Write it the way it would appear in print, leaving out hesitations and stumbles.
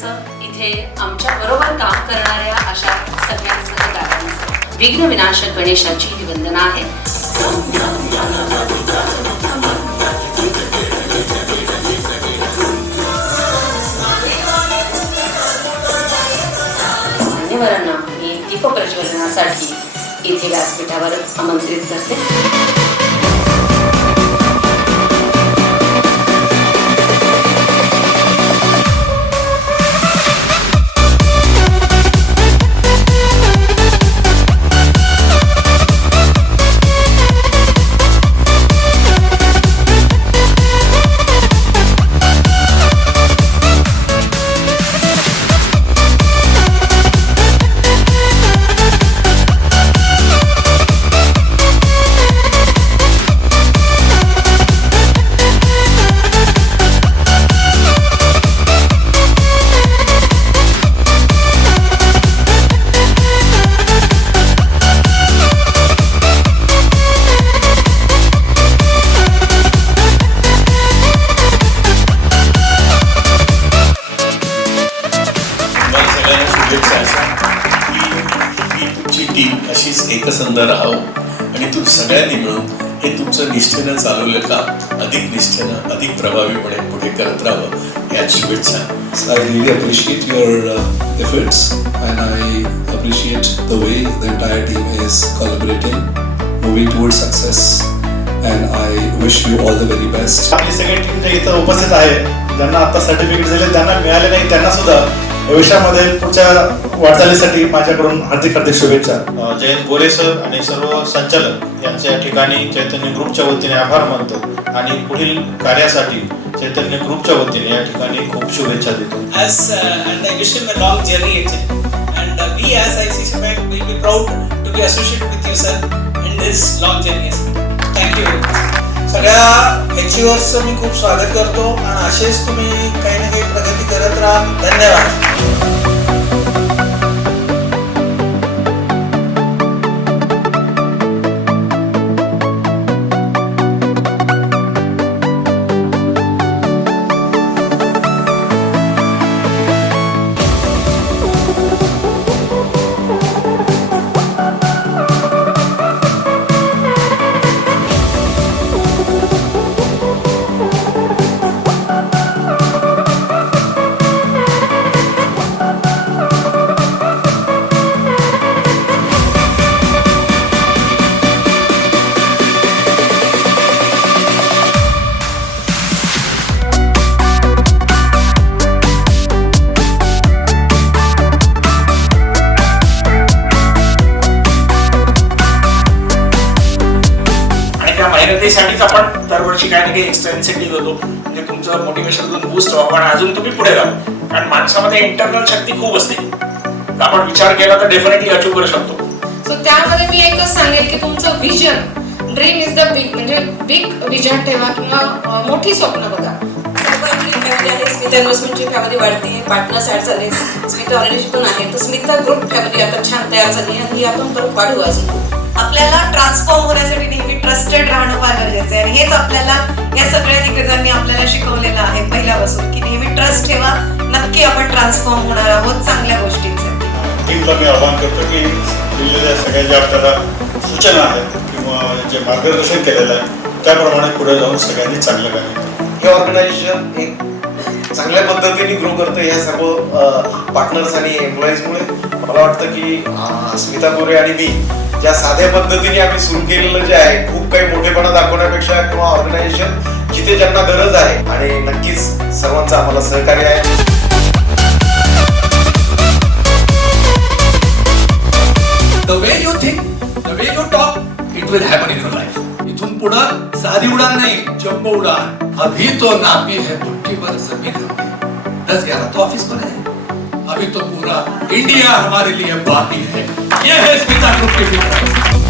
सर्वांचं, इथे आमच्या बरोबर काम करणाऱ्या अशा सगळ्या सहकाऱ्यांचं विघ्न विनाशक गणेशाची ही वंदना आहे. मान्यवरांना मी दीपप्रज्वलनासाठी इथे व्यासपीठावर आमंत्रित करते. अशीच एकसंध राहावं आणि तुम्ही सगळ्यांनी मिळून हे तुमचं निष्ठेनं चालवलं का अधिक निष्ठेनं अधिक प्रभावीपणे पुढे करत राहावं याच शुभेच्छा. So I really appreciate your efforts and I appreciate the way the entire team is collaborating, moving towards success and I wish you all the very best. आपली सगळी टीम जे इथं उपस्थित आहे, ज्यांना आता सर्टिफिकेट झाले त्यांना मिळाले नाही त्यांना सुद्धा भविष्यामध्ये पुढच्या वाटचालीसाठी माझ्याकडून हार्दिक हार्दिक शुभेच्छा. जयंत गोरे सर आणि सर्व संचालक यांच्या ठिकाणी चैतन्य ग्रुपच्या वतीने आभार मानतो आणि पुढील कार्यासाठी चैतन्य ग्रुपच्या वतीने या ठिकाणी खूप शुभेच्छा देतो. And I wish him a long journey actually. And we as ICC Bank will be proud to be associated with you sir in this long journey. Thank you. सगळ्या अचिव्हर्सचं मी खूप स्वागत करतो आणि असेच तुम्ही काही ना काही प्रगती करत राहा. धन्यवाद. मेहनतीसाठीच आपण दरवर्षी काही ना काही एक्स्ट्रा इन्सेंटिव्ह देतो म्हणजे तुमचं मोटिवेशन बूस्ट व्हावं आणि अजून तुम्ही पुढे जावं. कारण माणसामध्ये इंटरनल शक्ती खूप असते, आपण विचार केला तर डेफिनेटली अचीव करू शकतो. सो त्यामध्ये मी एकच सांगेल की तुमचं vision dream is the big म्हणजे बिग विजन ठेवा किंवा मोठी स्वप्न बघा. सर्व आपली फॅमिली आहे, स्मिता इन्व्हेस्टमेंटची फॅमिली वाढते, पार्टनर्स ऍड झाले, स्मिता ऑर्गनायझेशन पण आहे, तर स्मिता ग्रुप फॅमिली आता छान तयार झाली आणि ही आपण परत वाढवू. अजून आपल्याला ट्रान्सफॉर्म होण्यासाठी नेहमी ट्रस्टेड राहणं फार गरजेचं आहे आणि हेच आपल्याला या सगळ्या दिग्गजांनी आपल्याला शिकवलेलं आहे पहिल्यापासून की नेहमी ट्रस्ट ठेवा, नक्की आपण ट्रान्सफॉर्म होणार आहोत चांगल्या गोष्टींसाठी. टीमला मी आवाहन करतो की दिलेल्या सगळ्या ज्या आपल्याला सूचना आहेत किंवा जे मार्गदर्शन केलेलं आहे त्याप्रमाणे पुढे जाऊन सगळ्यांनी चांगलं करायचं. हे ऑर्गनायझेशन एक चांगल्या पद्धतीने ग्रो करतं ह्या सर्व पार्टनर्स आणि एम्प्लॉईजमुळे. मला वाटतं की स्मिता गोरे आणि मी ज्या साध्या पद्धतीने आम्ही सुरू केलेलं जे आहे खूप काही मोठेपणा दाखवण्यापेक्षा किंवा ऑर्गनायझेशन जिथे ज्यांना गरज आहे आणि नक्कीच सर्वांचं आम्हाला सहकार्य आहे. The way you think, the way you talk, it will happen in your life. इथून पुढं साधी उडान नाही, जंबो उडान. अभी तो नापी है मुट्ठी भर जमीन हमने, 10-11 तो ऑफिस पर है. अभी तो पूरा इंडिया हमारे लिए बाकी है. ये है स्मिता ग्रुप की फिक्र.